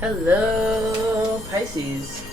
Hello, Pisces.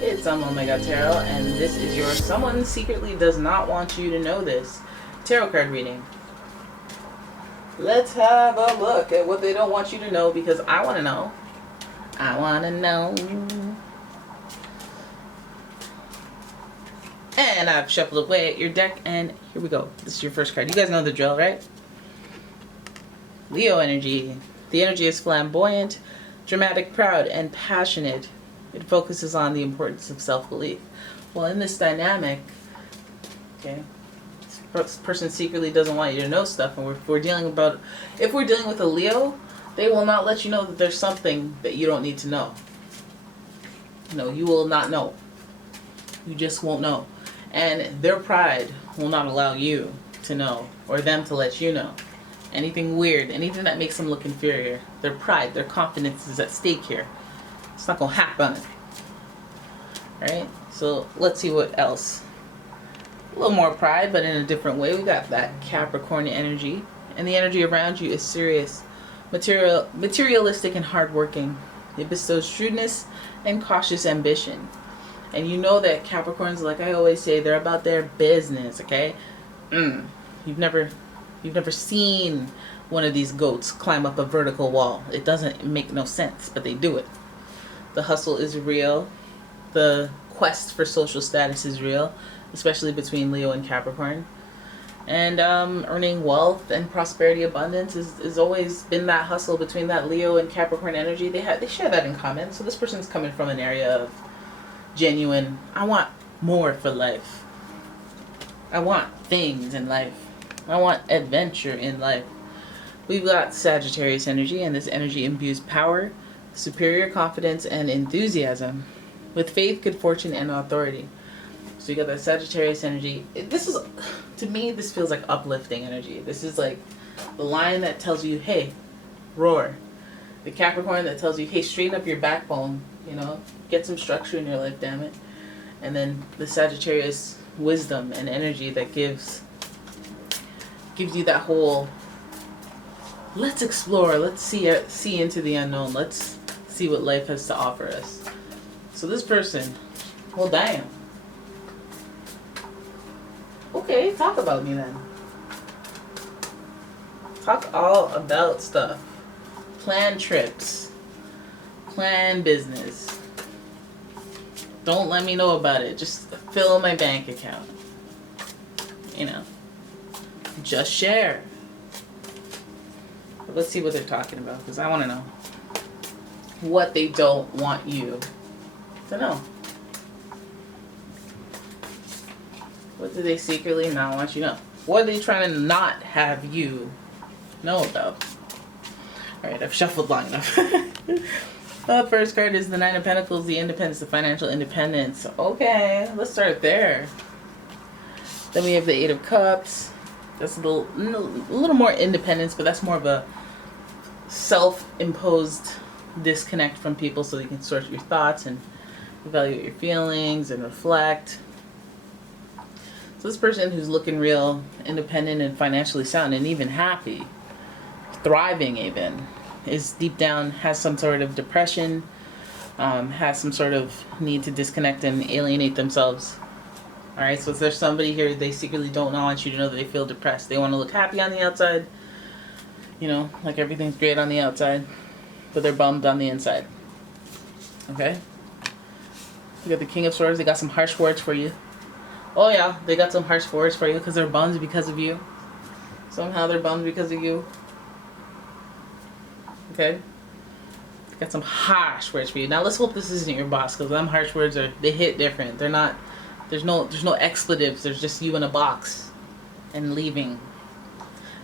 It's umomgtarot, and this is your someone secretly does not want you to know this tarot card reading. Let's have a look at what they don't want you to know, because I want to know. I want to know. And I've shuffled away at your deck, and here we go. This is your first card. You guys know the drill, right? Leo energy. The energy is flamboyant, dramatic, proud, and passionate. It focuses on the importance of self-belief. Well, in this dynamic, okay, this person secretly doesn't want you to know stuff, and if we're dealing with a Leo, they will not let you know that there's something that you don't need to know. No, you will not know. You just won't know. And their pride will not allow you to know, or them to let you know. Anything weird, anything that makes them look inferior. Their pride, their confidence is at stake here. It's not going to happen. Right? So let's see what else. A little more pride, but in a different way. We got that Capricorn energy. And the energy around you is serious, materialistic, and hardworking. It bestows shrewdness and cautious ambition. And you know that Capricorns, like I always say, they're about their business, okay? You've never seen one of these goats climb up a vertical wall. It doesn't make no sense, but they do it. The hustle is real. The quest for social status is real, especially between Leo and Capricorn. And earning wealth and prosperity, abundance is always been that hustle between that Leo and Capricorn energy. They share that in common. So this person's coming from an area of genuine, I want more for life. I want things in life. I want adventure in life. We've got Sagittarius energy, and this energy imbues power, superior confidence, and enthusiasm with faith, good fortune, and authority. So you got that Sagittarius energy. This is, to me, this feels like uplifting energy. This is like the lion that tells you, hey, roar. The Capricorn that tells you, hey, straighten up your backbone, get some structure in your life, damn it. And then the Sagittarius wisdom and energy that gives you that whole, let's explore, let's see into the unknown, let's see what life has to offer us. So this person, well, damn. Okay, talk about me then. Talk all about stuff. Plan trips. Plan business. Don't let me know about it. Just fill my bank account. Just share. But let's see what they're talking about, because I want to know what they don't want you to know. What do they secretly not want you to know? What are they trying to not have you know about? Alright, I've shuffled long enough. The first card is the Nine of Pentacles, the independence, the financial independence. Okay, let's start there. Then we have the Eight of Cups. That's a little more independence, but that's more of a self-imposed disconnect from people, so you can sort your thoughts and evaluate your feelings and reflect. So this person who's looking real independent and financially sound and even happy, thriving even, is deep down, has some sort of depression, has some sort of need to disconnect and alienate themselves. Alright, so if there's somebody here, they secretly don't want you to know that they feel depressed. They want to look happy on the outside, like everything's great on the outside, but they're bummed on the inside. Okay? You got the King of Swords. They got some harsh words for you. Oh yeah, they got some harsh words for you because they're bummed because of you. Somehow they're bummed because of you. Okay? They got some harsh words for you. Now let's hope this isn't your boss, because them harsh words they hit different. They're not. There's no expletives. There's just you in a box and leaving.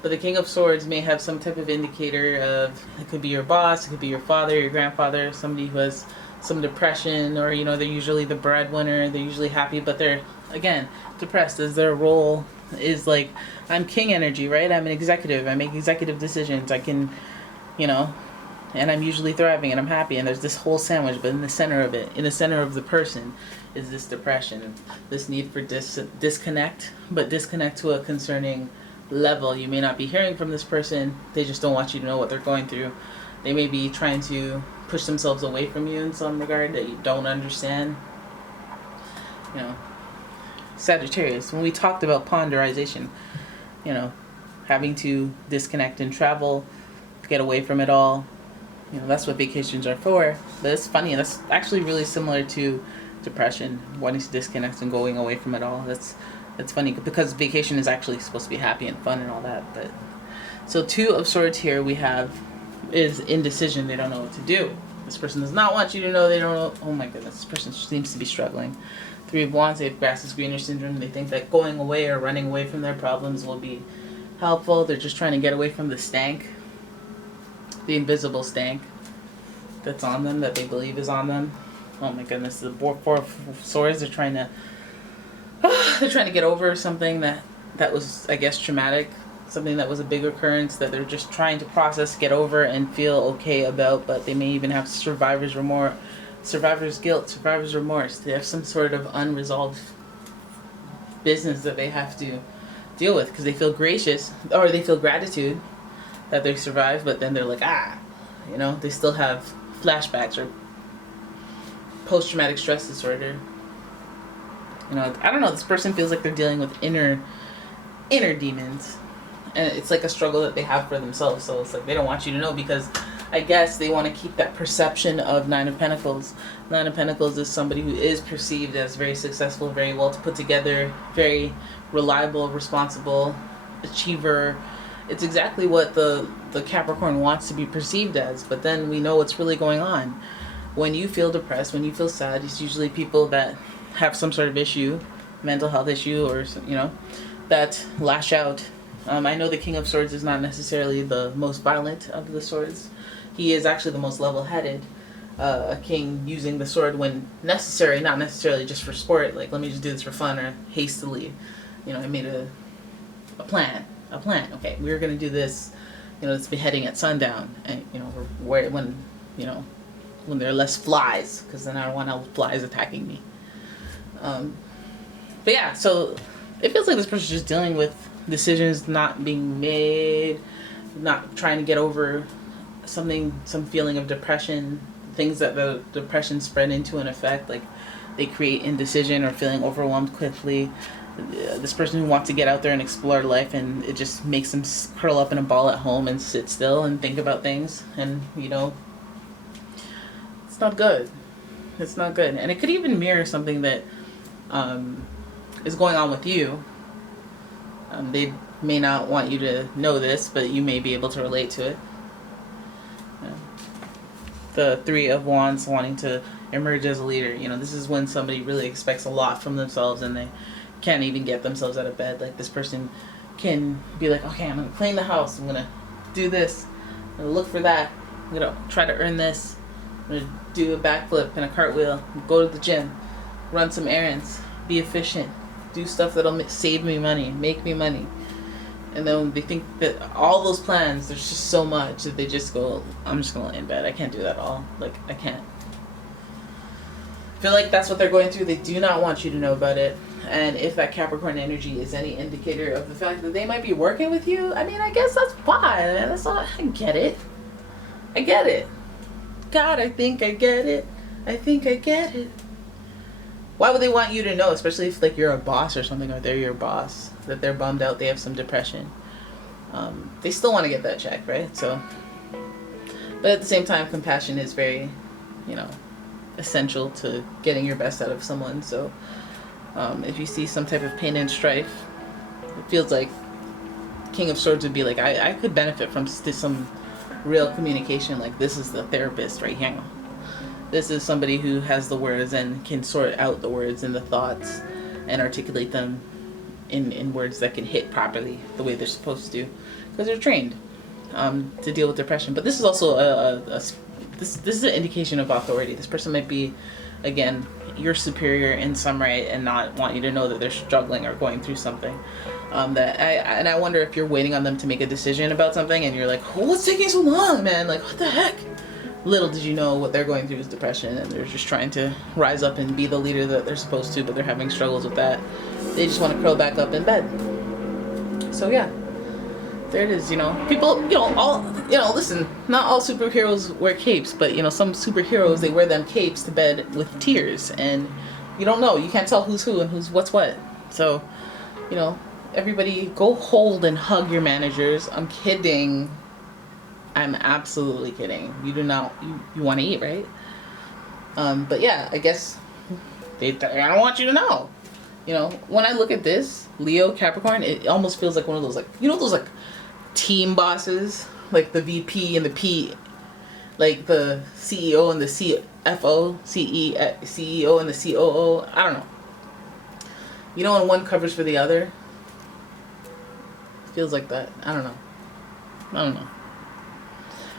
But the King of Swords may have some type of indicator of, it could be your boss, it could be your father, your grandfather, somebody who has some depression, or they're usually the breadwinner. They're usually happy, but they're, again, depressed, as their role is like, I'm king energy, right? I'm an executive. I make executive decisions. I can, and I'm usually thriving and I'm happy, and there's this whole sandwich, but in the center of it, in the center of the person, is this depression, this need for disconnect, but disconnect to a concerning level. You may not be hearing from this person, they just don't want you to know what they're going through. They may be trying to push themselves away from you in some regard that you don't understand. You know, Sagittarius, when we talked about ponderization, you know, having to disconnect and travel, get away from it all, you know, that's what vacations are for. But it's funny, that's actually really similar to depression, wanting to disconnect and going away from it all. That's funny because vacation is actually supposed to be happy and fun and all that. But so 2 of Swords here we have is indecision. They don't know what to do. This person does not want you to know. They don't know. Oh my goodness, this person seems to be struggling. 3 of Wands, they have grass is greener syndrome. They think that going away or running away from their problems will be helpful. They're just trying to get away from the stank, the invisible stank that's on them, that they believe is on them. Oh my goodness, the 4 of Swords, they're trying to get over something that was, I guess, traumatic, something that was a big occurrence that they're just trying to process, get over, and feel okay about. But they may even have survivor's remorse, survivor's guilt, survivor's remorse. They have some sort of unresolved business that they have to deal with because they feel gracious, or they feel gratitude that they survived, but then they're like, you know, they still have flashbacks or post-traumatic stress disorder. You know, I don't know, this person feels like they're dealing with inner demons, and it's like a struggle that they have for themselves. So it's like they don't want you to know because I guess they want to keep that perception of 9 of Pentacles. 9 of Pentacles is somebody who is perceived as very successful, very well put together, very reliable, responsible, achiever. It's exactly what the Capricorn wants to be perceived as. But then we know what's really going on. When you feel depressed, when you feel sad, it's usually people that have some sort of issue, mental health issue, or, you know, that lash out. I know the King of Swords is not necessarily the most violent of the swords. He is actually the most level-headed. A king using the sword when necessary, not necessarily just for sport, like let me just do this for fun or hastily. You know, I made a plan. Okay, we're gonna do this. You know, it's beheading at sundown, and you know, when there are less flies, because then I don't want no flies attacking me. But yeah, so it feels like this person's just dealing with decisions not being made, not trying to get over something, some feeling of depression, things that the depression spread into an effect, like they create indecision or feeling overwhelmed quickly. This person who wants to get out there and explore life, and it just makes them curl up in a ball at home and sit still and think about things, and you know, it's not good. It's not good. And it could even mirror something that is going on with you. They may not want you to know this, but you may be able to relate to it. The 3 of Wands, wanting to emerge as a leader. You know, this is when somebody really expects a lot from themselves and they can't even get themselves out of bed. Like this person can be like, okay, I'm going to clean the house. I'm going to do this. I'm going to look for that. I'm going to try to earn this. I'm going to do a backflip and a cartwheel. Go to the gym. Run some errands. Be efficient. Do stuff that'll save me money. Make me money. And then they think that all those plans, there's just so much that they just go, I'm just going to lay in bed. I can't do that all. Like, I can't. I feel like that's what they're going through. They do not want you to know about it. And if that Capricorn energy is any indicator of the fact that they might be working with you, I mean, I guess that's fine. That's all. I get it. I get it. God, I think I get it. I think I get it. Why would they want you to know, especially if like you're a boss or something, or they're your boss, that they're bummed out, they have some depression? They still want to get that check, right? So, but at the same time, compassion is very, you know, essential to getting your best out of someone. So if you see some type of pain and strife, it feels like King of Swords would be like, I could benefit from some real communication. Like, this is the therapist right here. This is somebody who has the words and can sort out the words and the thoughts and articulate them in words that can hit properly the way they're supposed to, because they're trained to deal with depression. But this is also this is an indication of authority. This person might be, again, your superior in some right, and not want you to know that they're struggling or going through something. I wonder if you're waiting on them to make a decision about something, and you're like, oh, what's taking so long, man? Like, what the heck? Little did you know what they're going through is depression, and they're just trying to rise up and be the leader that they're supposed to, but they're having struggles with that. They just want to curl back up in bed. So yeah, there it is. You know, people, listen, not all superheroes wear capes, but some superheroes, they wear them capes to bed with tears, and you don't know, you can't tell who's who and who's what's what. So, everybody go hold and hug your managers. I'm kidding. I'm absolutely kidding. You do not, you want to eat, right? But yeah, I guess I don't want you to know. When I look at this, Leo, Capricorn, it almost feels like one of those, like, those like team bosses, like the VP and the P, like the CEO and the CFO, CEO and the COO. I don't know. When one covers for the other, feels like that. I don't know.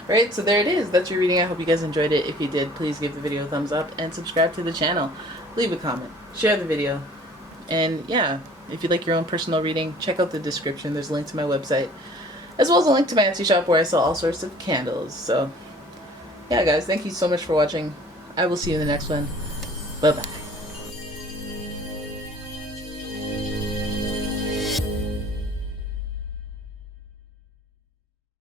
Right, so there it is. That's your reading. I hope you guys enjoyed it. If you did, please give the video a thumbs up and subscribe to the channel. Leave a comment. Share the video. And yeah, if you'd like your own personal reading, check out the description. There's a link to my website, as well as a link to my Etsy shop where I sell all sorts of candles. So yeah, guys, thank you so much for watching. I will see you in the next one. Bye-bye.